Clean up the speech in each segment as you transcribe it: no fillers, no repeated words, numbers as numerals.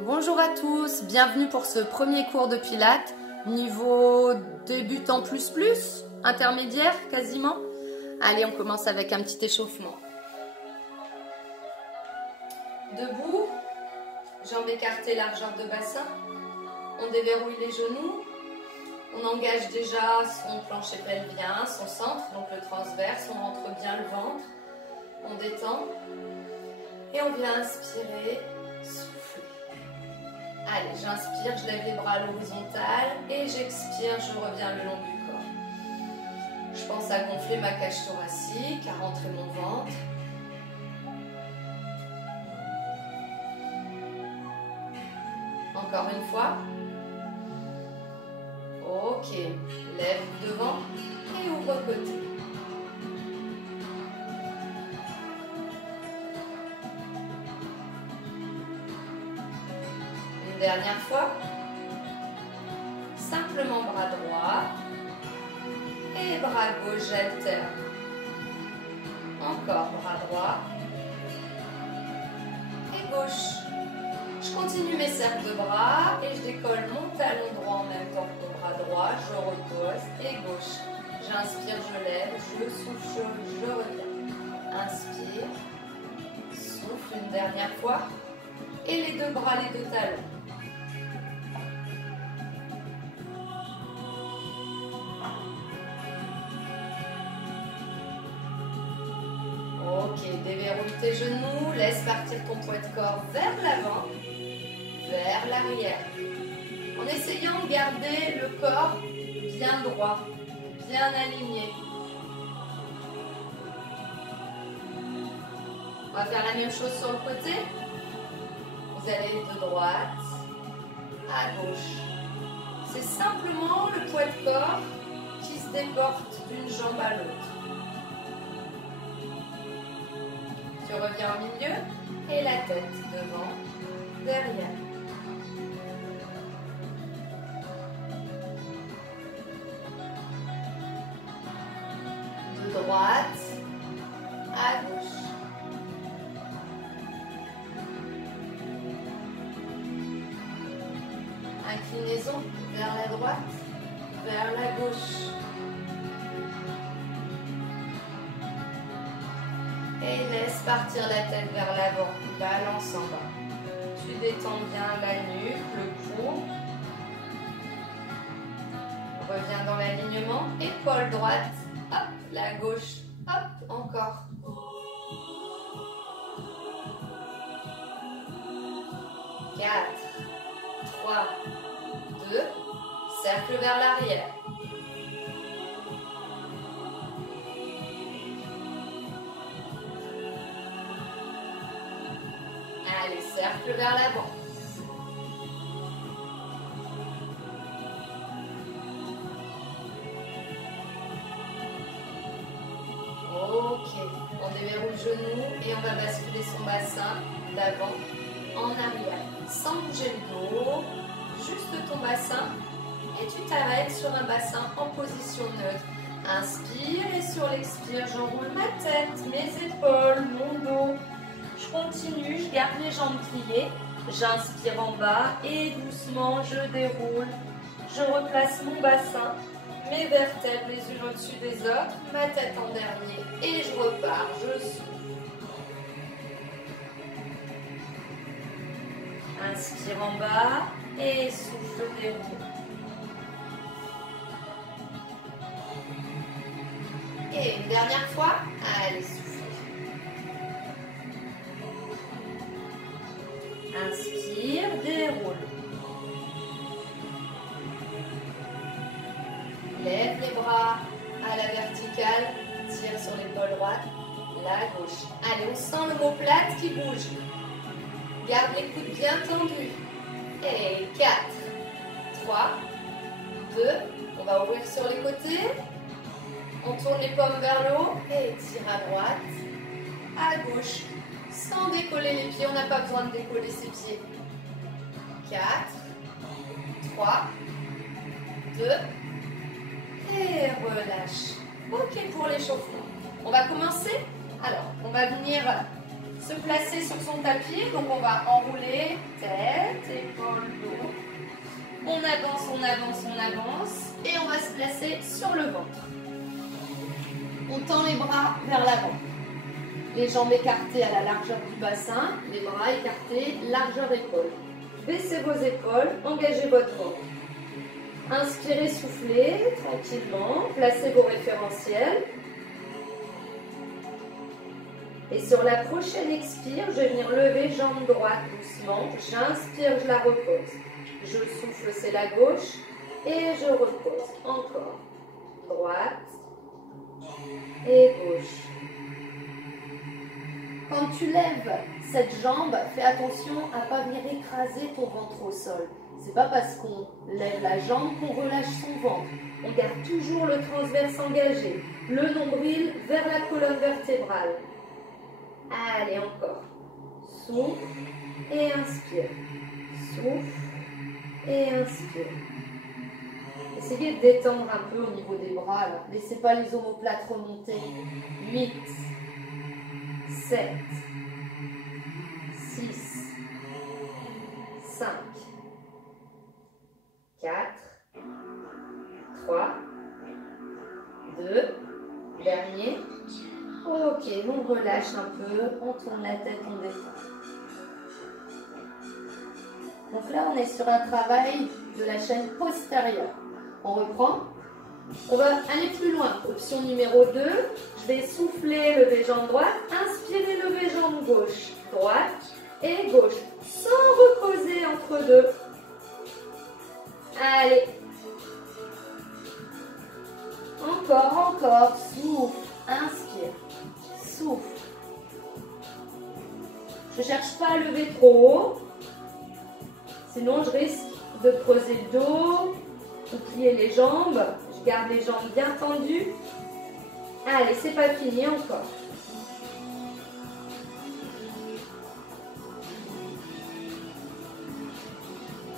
Bonjour à tous, bienvenue pour ce premier cours de pilates, niveau débutant plus, intermédiaire quasiment. Allez, on commence avec un petit échauffement. Debout, jambes écartées, largeur de bassin. On déverrouille les genoux. On engage déjà son plancher pelvien, son centre, donc le transverse. On rentre bien le ventre. On détend. Et on vient inspirer, souffler. Allez, j'inspire, je lève les bras à l'horizontale. Et j'expire, je reviens le long du corps. Je pense à gonfler ma cage thoracique, à rentrer mon ventre. Encore une fois. Ok, lève devant et ouvre côté. Une dernière fois. Simplement bras droit et bras gauche, j'alterne. Encore bras droit et gauche. Je continue mes cercles de bras et je décolle mon talon droit en même temps que mon bras droit. Je repose et gauche. J'inspire, je lève, je souffle, je reviens. Inspire, souffle une dernière fois. Et les deux bras, les deux talons. Ok, déverrouille tes genoux, laisse partir ton poids de corps vers l'avant, vers l'arrière. En essayant de garder le corps bien droit, bien aligné. On va faire la même chose sur le côté. Vous allez de droite à gauche. C'est simplement le poids de corps qui se déporte d'une jambe à l'autre. Tu reviens au milieu et la tête devant, derrière. De droite à gauche. Inclinaison vers la droite, vers la gauche. Et laisse partir la tête vers l'avant, balance en bas. Tu détends bien la nuque, le cou. Reviens dans l'alignement, épaule droite, hop, la gauche, hop, encore. Quatre, 3, 2, cercle vers l'arrière. Allez, cercle vers l'avant. Ok, on déverrouille le genou et on va basculer son bassin d'avant en arrière. Sans bouger le dos, juste ton bassin et tu t'arrêtes sur un bassin en position neutre. Inspire et sur l'expire, j'enroule ma tête, mes épaules, mon dos. Je continue, je garde les jambes pliées, j'inspire en bas et doucement je déroule. Je replace mon bassin, mes vertèbres les unes au-dessus des autres, ma tête en dernier et je repars, je souffle. Inspire en bas et souffle, déroule. Et une dernière fois, allez, souffle. Inspire, déroule. Lève les bras à la verticale, tire sur l'épaule droite, la gauche. Allez, on sent l'omoplate qui bouge. Garde les coudes bien tendus. Et 4, 3, 2, on va ouvrir sur les côtés. On tourne les paumes vers le haut et tire à droite, à gauche. Sans décoller les pieds, on n'a pas besoin de décoller ses pieds. 4, 3, 2, et relâche. Ok pour l'échauffement. On va commencer. Alors, on va venir se placer sur son tapis. Donc on va enrouler tête, épaule, dos. On avance, on avance, on avance. Et on va se placer sur le ventre. On tend les bras vers l'avant. Les jambes écartées à la largeur du bassin. Les bras écartés, largeur épaule. Baissez vos épaules, engagez votre ventre. Inspirez, soufflez tranquillement. Placez vos référentiels. Et sur la prochaine expire, je vais venir lever jambe droite doucement. J'inspire, je la repose. Je souffle, c'est la gauche. Et je repose. Encore. Droite et gauche. Quand tu lèves cette jambe, fais attention à ne pas venir écraser ton ventre au sol. C'est pas parce qu'on lève la jambe qu'on relâche son ventre. On garde toujours le transverse engagé, le nombril vers la colonne vertébrale. Allez, encore. Souffle et inspire. Souffle et inspire. Essayez de détendre un peu au niveau des bras. Là. Laissez pas les omoplates remonter. 8, 7, 6, 5, 4, 3, 2, dernier. Ok, on relâche un peu, on tourne la tête, on détend. Donc là, on est sur un travail de la chaîne postérieure. On reprend. On va aller plus loin. Option numéro 2. Je vais souffler, lever jambe droite. Inspirez, lever jambe gauche. Droite et gauche. Sans reposer entre deux. Allez. Encore, encore. Souffle. Inspire. Souffle. Je ne cherche pas à lever trop haut. Sinon, je risque de creuser le dos, de plier les jambes. Je garde les jambes bien tendues. Allez, c'est pas fini encore.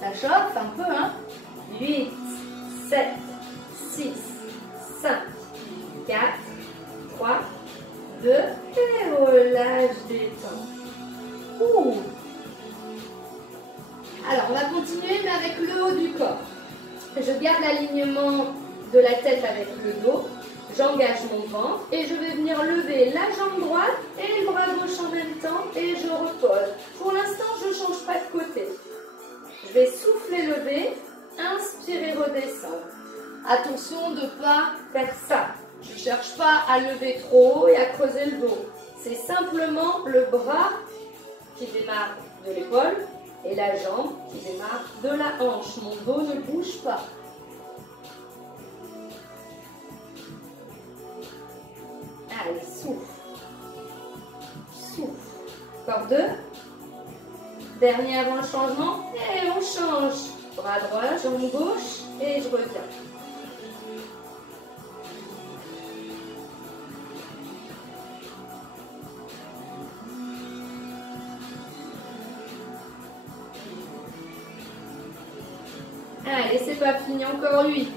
Ça chauffe un peu, hein? 8, 7, 6, 5, 4, 3, 2, et relâche, détend. Ouh! Alors, on va continuer, mais avec le haut du corps. Je garde l'alignement de la tête avec le dos. J'engage mon ventre et je vais venir lever la jambe droite et le bras gauche en même temps et je repose. Pour l'instant, je ne change pas de côté. Je vais souffler, lever, inspirer, redescendre. Attention de ne pas faire ça. Je ne cherche pas à lever trop haut et à creuser le dos. C'est simplement le bras qui démarre de l'épaule et la jambe qui démarre de la hanche. Mon dos ne bouge pas. Allez, souffle. Souffle. Encore 2. Dernier avant le changement. Et on change. Bras droit, jambe gauche. Et je reviens. Allez, c'est pas fini, encore 8.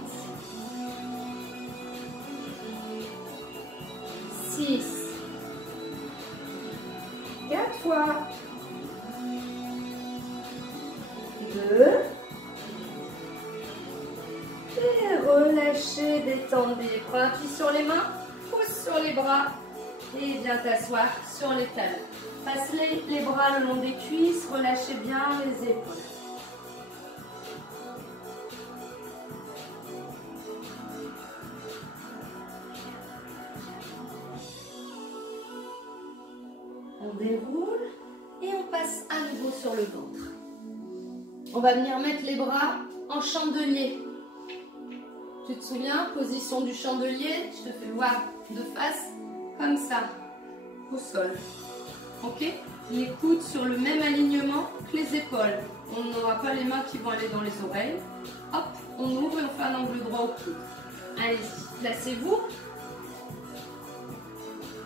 6. 4 fois. 2. Et relâchez, détendez. Prends appui sur les mains, pousse sur les bras et viens t'asseoir sur les talons. Passe les bras le long des cuisses, relâchez bien les épaules. On déroule et on passe à nouveau sur le ventre. On va venir mettre les bras en chandelier. Tu te souviens, position du chandelier, je te fais voir de face, comme ça, au sol. Ok? Les coudes sur le même alignement que les épaules. On n'aura pas les mains qui vont aller dans les oreilles. Hop, on ouvre et on fait un angle droit au coude. Allez-y, placez-vous.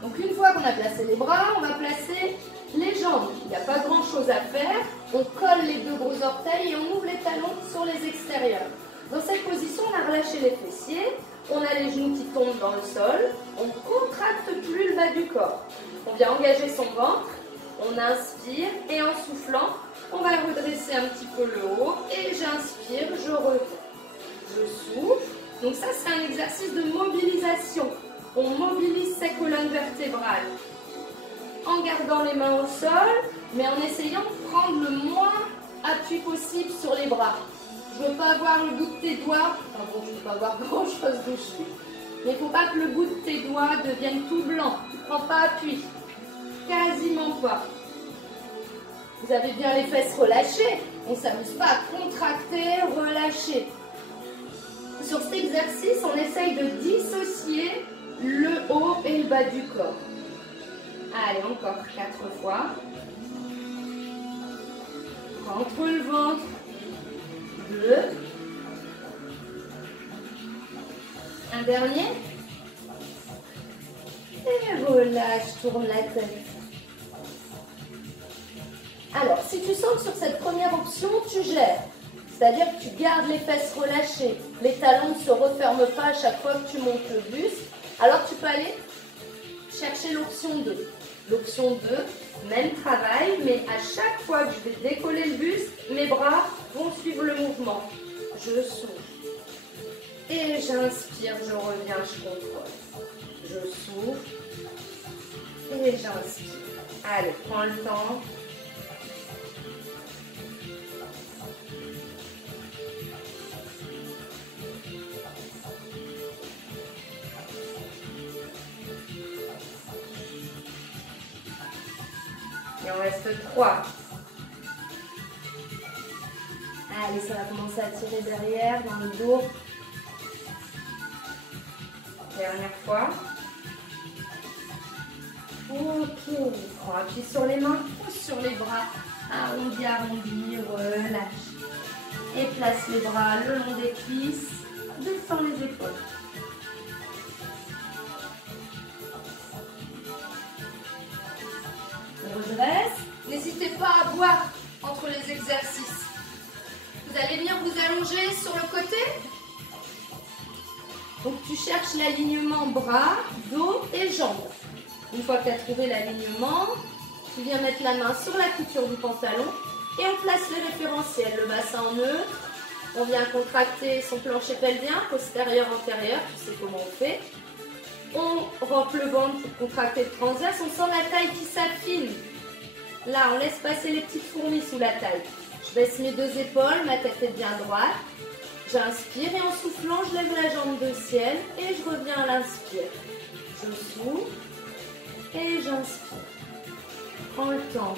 Donc une fois qu'on a placé les bras, on va placer les jambes. Il n'y a pas grand chose à faire. On colle les deux gros orteils et on ouvre les talons sur les extérieurs. Dans cette position, on a relâché les fessiers. On a les genoux qui tombent dans le sol. On ne contracte plus le bas du corps. On vient engager son ventre On inspire et en soufflant, on va redresser un petit peu le haut. Et j'inspire, je reviens. Je souffle. Donc ça, c'est un exercice de mobilisation. On mobilise ses colonnes vertébrales en gardant les mains au sol, mais en essayant de prendre le moins appui possible sur les bras. Je ne veux pas avoir le bout de tes doigts, enfin bon, je ne peux pas avoir grand chose dessus, mais il ne faut pas que le bout de tes doigts devienne tout blanc. Tu ne prends pas appui, quasiment pas. Vous avez bien les fesses relâchées, on ne s'amuse pas à contracter, relâcher. Sur cet exercice, on essaye de dissocier le haut et le bas du corps. Allez, encore 4 fois. Rentre le ventre. 2. Un dernier. Et relâche, tourne la tête. Alors, si tu sens que sur cette première option, tu gères, c'est-à-dire que tu gardes les fesses relâchées, les talons ne se referment pas à chaque fois que tu montes le buste, alors tu peux aller chercher l'option 2. L'option 2, même travail, mais à chaque fois que je vais décoller le buste, mes bras vont suivre le mouvement. Je souffle. Et j'inspire, je reviens, je contrôle. Je souffle. Et j'inspire. Allez, prends le temps. Il en reste 3. Allez, ça va commencer à tirer derrière, dans le dos. Dernière fois. Ok. Prends appui sur les mains, pousse sur les bras. Arrondi, arrondi, relâche. Et place les bras le long des cuisses. Descends les épaules. Redresse. N'hésitez pas à boire entre les exercices. Vous allez venir vous allonger sur le côté. Donc tu cherches l'alignement bras, dos et jambes. Une fois que tu as trouvé l'alignement, tu viens mettre la main sur la couture du pantalon et on place les référentiels. Le bassin en neutre. On vient contracter son plancher pelvien, postérieur, antérieur. Tu sais comment on fait. On rentre le ventre pour contracter le transverse. On sent la taille qui s'affine. Là, on laisse passer les petites fourmis sous la taille. Je baisse mes 2 épaules, ma tête est bien droite. J'inspire et en soufflant, je lève la jambe de ciel et je reviens à l'inspire. Je souffle et j'inspire. Prends le temps.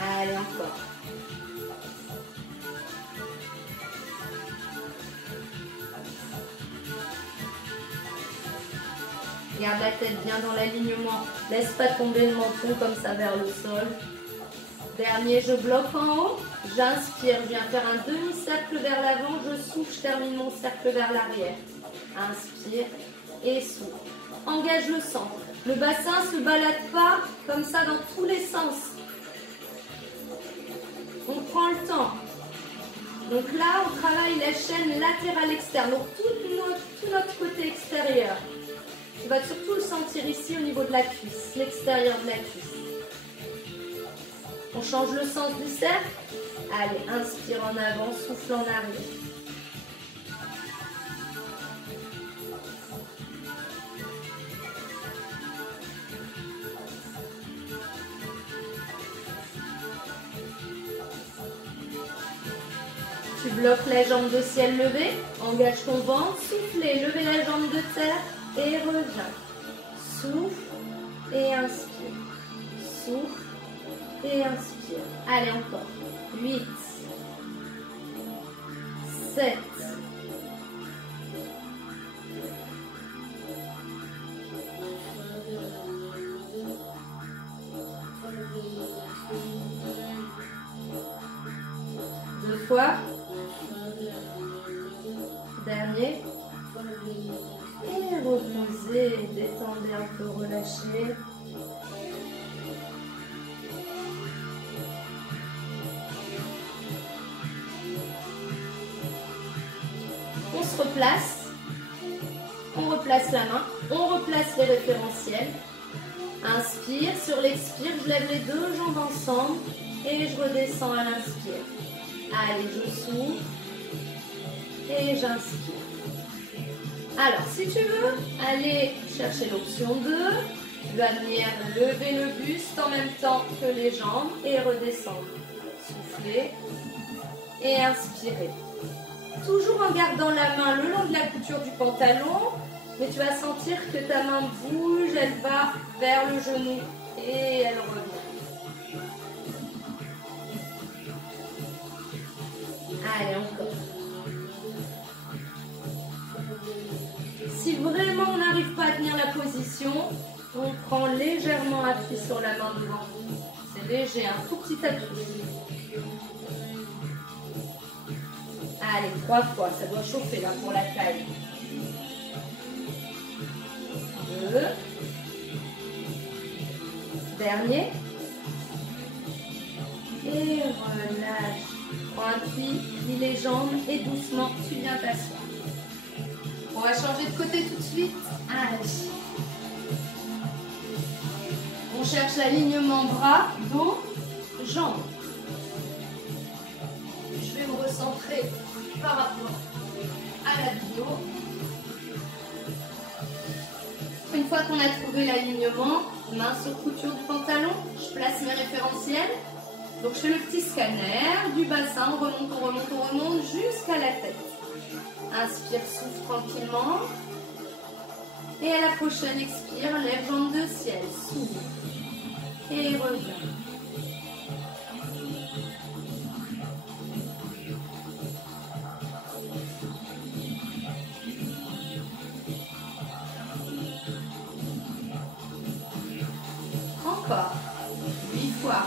Allez, encore. Garde la tête bien dans l'alignement. Laisse pas tomber le menton comme ça vers le sol. Dernier, je bloque en haut. J'inspire, je viens faire un demi-cercle vers l'avant. Je souffle, je termine mon cercle vers l'arrière. Inspire et souffle. Engage le centre. Le bassin ne se balade pas comme ça dans tous les sens. On prend le temps. Donc là, on travaille la chaîne latérale externe. Donc tout notre côté extérieur. Tu vas surtout le sentir ici au niveau de la cuisse, l'extérieur de la cuisse. On change le sens du cercle. Allez, inspire en avant, souffle en arrière. Tu bloques la jambe de ciel levé, engage ton ventre, soufflez, levez la jambe de terre. Et reviens. Souffle et inspire. Souffle et inspire. Allez, encore. 8, 7, 2 fois. Dernier. Et reposez, détendez un peu, relâchez. On se replace on replace la main, on replace les référentiels. Inspire, sur l'expire, je lève les deux jambes ensemble et je redescends à l'inspire. Allez, je souffle et j'inspire. Alors, si tu veux aller chercher l'option 2, tu vas venir lever le buste en même temps que les jambes et redescendre. Souffler et inspirer. Toujours en gardant la main le long de la couture du pantalon, mais tu vas sentir que ta main bouge, elle va vers le genou et elle revient. Allez, encore. Si vraiment on n'arrive pas à tenir la position, on prend légèrement appui sur la main devant. C'est léger, un tout petit appui. Allez, 3 fois, ça doit chauffer là pour la taille. 2. Dernier. Et relâche. Prends appui, plie les jambes et doucement, tu viens t'asseoir. On va changer de côté tout de suite. Allez. On cherche l'alignement bras, dos, jambes. Je vais me recentrer par rapport à la vidéo. Une fois qu'on a trouvé l'alignement, main sur couture du pantalon, je place mes référentiels. Donc je fais le petit scanner du bassin, on remonte jusqu'à la tête. Inspire, souffle tranquillement. Et à la prochaine expire, lève jambe de ciel, souffle. Et reviens. Encore. 8 fois.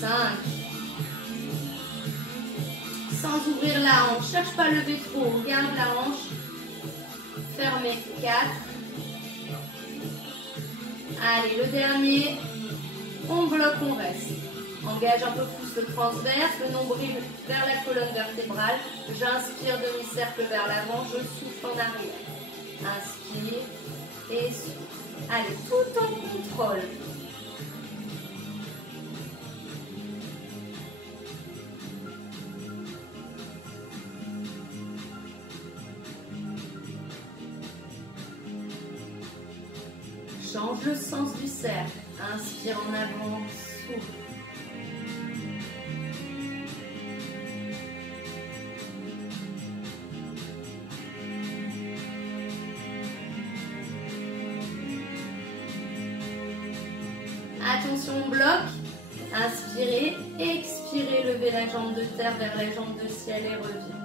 5. Sans ouvrir la hanche. Cherche pas à lever trop. Garde la hanche. Fermez. 4. Allez, le dernier. On bloque, on reste. Engage un peu plus le transverse, le nombril vers la colonne vertébrale. J'inspire, demi-cercle vers l'avant, je souffle en arrière. Inspire et souffle. Allez, tout en contrôle. Change le sens du cercle. Inspire en avant, souffle. Attention, on bloque. Inspirez, expirez, levez la jambe de terre vers la jambe de ciel et reviens.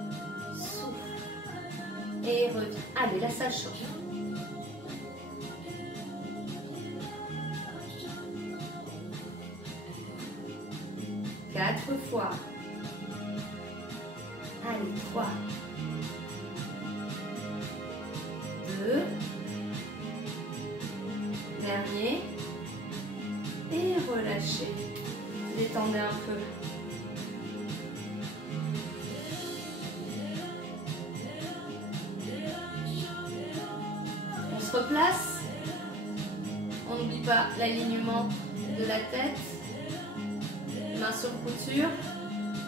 Souffle. Et reviens. Allez, là ça change. Quatre fois. Allez, 3. 2. Dernier. Et relâchez. Détendez un peu. On se replace. On n'oublie pas l'alignement de la tête. Main sur couture.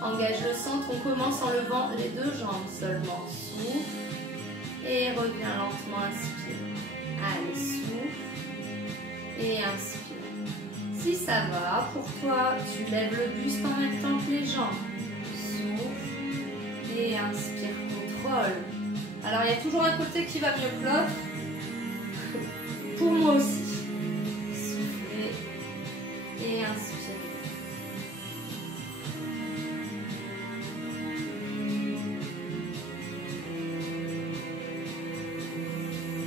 Engage le centre. On commence en levant les deux jambes seulement. Souffle. Et reviens lentement. Inspire. Allez, souffle. Et inspire. Si ça va, pour toi, tu lèves le buste en même temps que les jambes. Souffle et inspire, contrôle. Alors, il y a toujours un côté qui va mieux que l'autre. Pour moi aussi. Soufflez et inspirez.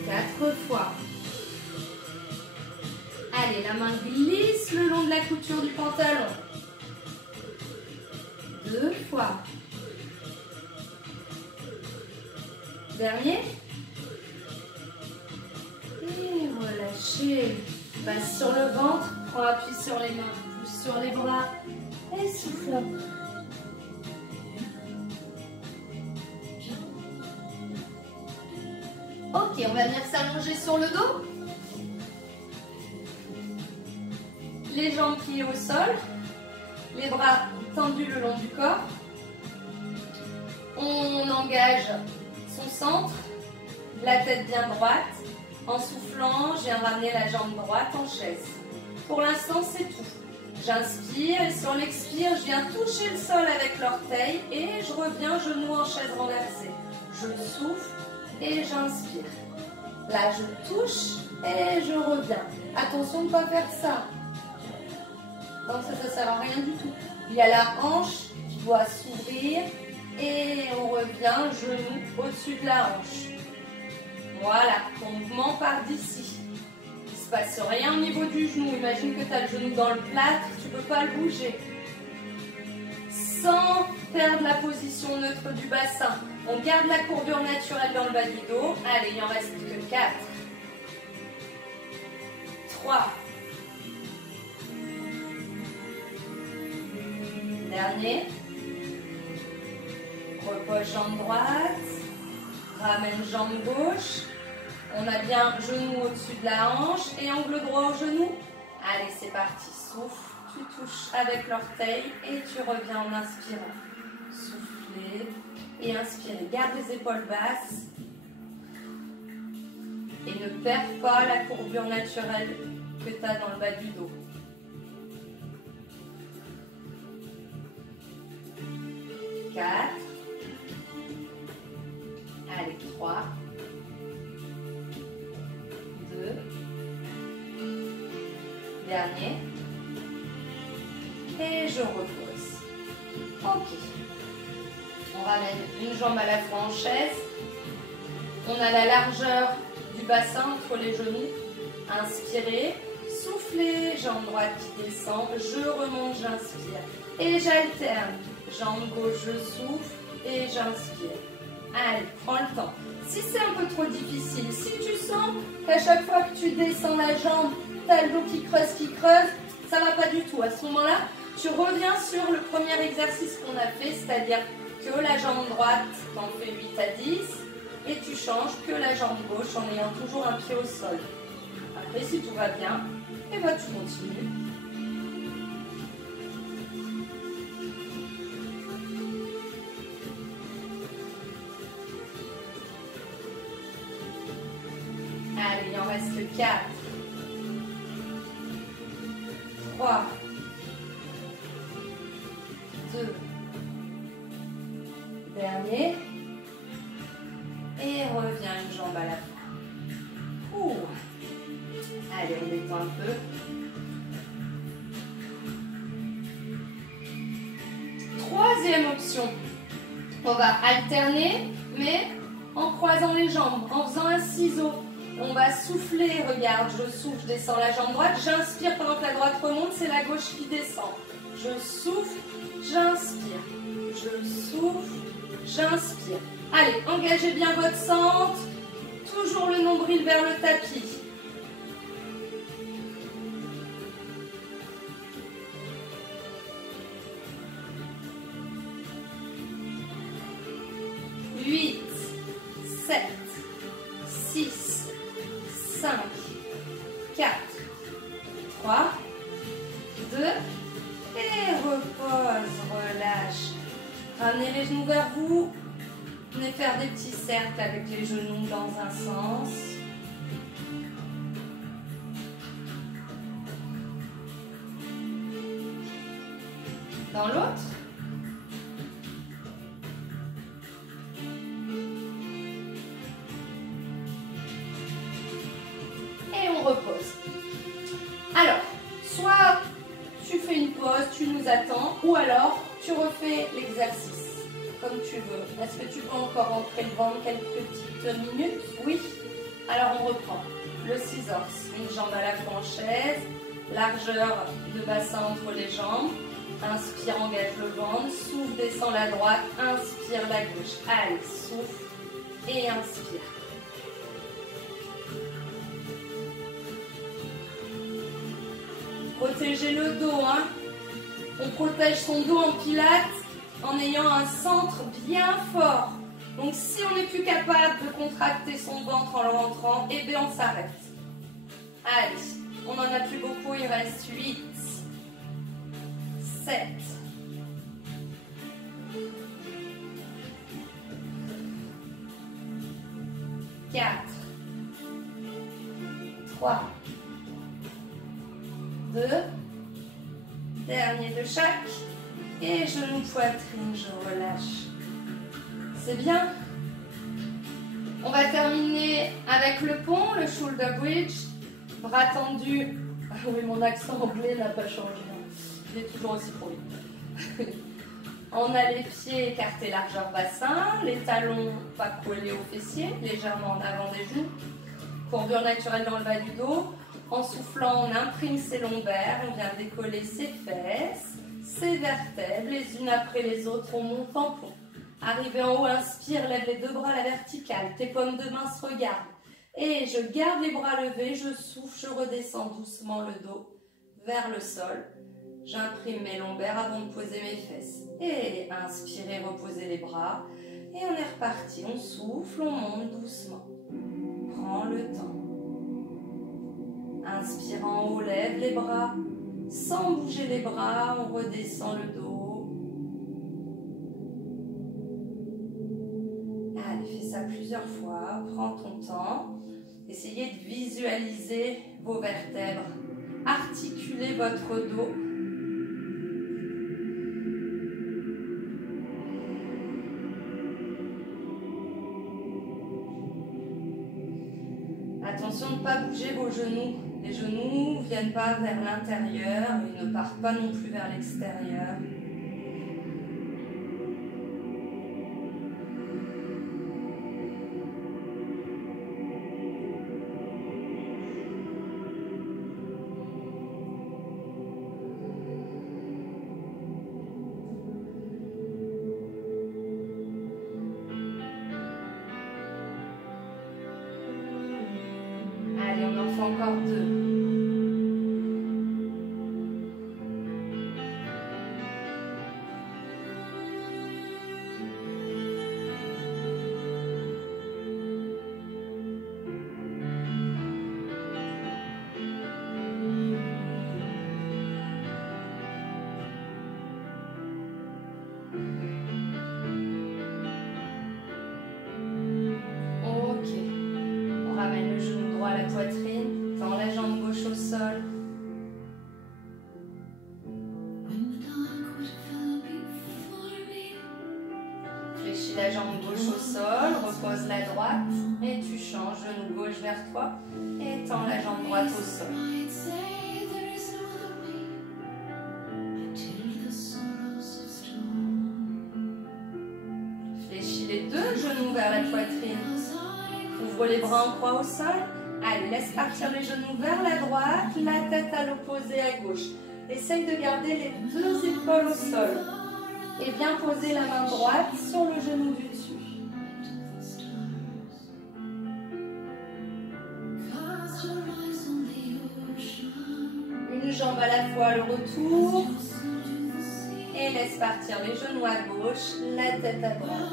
Quatre fois. Allez, la main glisse le long de la couture du pantalon. 2 fois. Dernier. Et relâchez. Passe sur le ventre, prends appui sur les mains, pousse sur les bras et souffle. Ok, on va venir s'allonger sur le dos. Les jambes pliées au sol. Les bras tendus le long du corps. On engage son centre, la tête bien droite. En soufflant, je viens ramener la jambe droite en chaise. Pour l'instant, c'est tout. J'inspire et sur l'expire, je viens toucher le sol avec l'orteil et je reviens genou en chaise renversée. Je souffle et j'inspire. Là, je touche et je reviens. Attention de ne pas faire ça. Donc ça ne sert à rien du tout. Il y a la hanche qui doit s'ouvrir et on revient genou au-dessus de la hanche. Voilà, ton mouvement part d'ici. Il ne se passe rien au niveau du genou. Imagine que tu as le genou dans le plâtre, tu ne peux pas le bouger. Sans perdre la position neutre du bassin. On garde la courbure naturelle dans le bas du dos. Allez, il en reste que 4. 3. Dernier. Repose jambe droite. Ramène jambe gauche. On a bien genou au-dessus de la hanche et angle droit au genou. Allez, c'est parti. Souffle. Tu touches avec l'orteil et tu reviens en inspirant. Soufflez et inspirez. Garde les épaules basses. Et ne perds pas la courbure naturelle que tu as dans le bas du dos. 4. Allez, 3. 2. Dernier. Et je repose. Ok. On ramène une jambe à la fois en chaise. On a la largeur du bassin entre les genoux. Inspirez. Soufflez. Jambe droite qui descend. Je remonte, j'inspire. Et j'alterne. Jambe gauche, je souffle. Et j'inspire. Allez, prends le temps. Si c'est un peu trop difficile, si tu sens qu'à chaque fois que tu descends la jambe, tu as le dos qui creuse, ça ne va pas du tout. À ce moment-là, tu reviens sur le premier exercice qu'on a fait, c'est-à-dire que la jambe droite, tu en fais 8 à 10, et tu changes que la jambe gauche en ayant toujours un pied au sol. Après, si tout va bien, et ben, tu continues. Allez, il en reste 4. 3. 2. Dernier. Et reviens une jambe à la fois. Ouh. Allez, on détend un peu. 3e option. On va alterner, mais en croisant les jambes, en faisant un ciseau. On va souffler, regarde, je souffle, je descends la jambe droite, j'inspire pendant que la droite remonte, c'est la gauche qui descend. Je souffle, j'inspire. Je souffle, j'inspire. Allez, engagez bien votre centre, toujours le nombril vers le tapis. 8, 7, 6, 5, 4, 3, 2, et repose, relâche. Ramenez les genoux vers vous. Venez faire des petits cercles avec les genoux dans un sens. Dans l'autre. Et on repose. Alors, soit tu fais une pause, tu nous attends, ou alors tu refais l'exercice comme tu veux. Est-ce que tu peux encore rentrer le ventre quelques petites minutes? Oui. Alors on reprend. Le scissors, une jambe à la fois en chaise, largeur de bassin entre les jambes. Inspire, engage le ventre, souffle, descend la droite, inspire la gauche. Allez, souffle et inspire. Protégez le dos, hein. On protège son dos en pilates en ayant un centre bien fort. Donc si on n'est plus capable de contracter son ventre en le rentrant, eh bien on s'arrête. Allez, on n'en a plus beaucoup, il reste 8, 7, 4, 3, 2, dernier de chaque, et genou, poitrine, je relâche. C'est bien. On va terminer avec le pont, le shoulder bridge, bras tendus. Ah oui, mon accent anglais n'a pas changé, il est toujours aussi pourri. On a les pieds écartés largeur bassin, les talons pas collés aux fessiers, légèrement en avant des genoux. Courbure naturelle dans le bas du dos. En soufflant, on imprime ses lombaires, on vient décoller ses fesses, ses vertèbres, les unes après les autres, on monte en pont. Arrivé en haut, inspire, lève les 2 bras à la verticale, tes paumes de main se regardent. Et je garde les bras levés, je souffle, je redescends doucement le dos vers le sol. J'imprime mes lombaires avant de poser mes fesses. Et inspirez, reposez les bras. Et on est reparti, on souffle, on monte doucement. Prends le temps. Inspire en haut, lève les bras. Sans bouger les bras, on redescend le dos. Allez, fais ça plusieurs fois. Prends ton temps. Essayez de visualiser vos vertèbres. Articulez votre dos. Attention de ne pas bouger vos genoux. Les genoux ne viennent pas vers l'intérieur, ils ne partent pas non plus vers l'extérieur. Allez, on en fait encore 2. La poitrine, tends la jambe gauche au sol. Fléchis la jambe gauche au sol, repose la droite et tu changes, genou gauche vers toi et tends la jambe droite au sol. Fléchis les 2 genoux vers la poitrine. Ouvre les bras en croix au sol. Allez, laisse partir les genoux vers la droite, la tête à l'opposé à gauche. Essaye de garder les 2 épaules au sol. Et viens poser la main droite sur le genou du dessus. Une jambe à la fois, le retour. Et laisse partir les genoux à gauche, la tête à droite.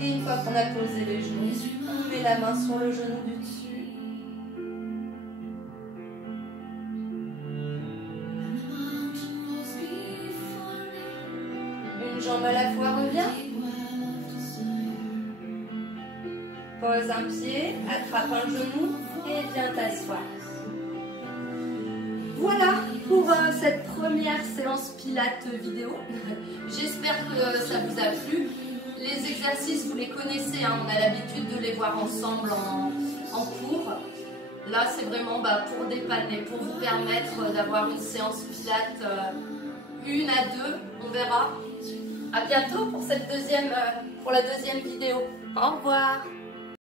Et une fois qu'on a posé les genoux, on met la main sur le genou du dessus. Une jambe à la fois revient. Pose un pied, attrape un genou et viens t'asseoir. Voilà pour cette première séance pilates vidéo. J'espère que ça vous a plu. Les exercices, vous les connaissez, hein, on a l'habitude de les voir ensemble en cours. Là, c'est vraiment pour dépanner, pour vous permettre d'avoir une séance pilates 1 à 2, on verra. À bientôt pour la deuxième vidéo. Au revoir.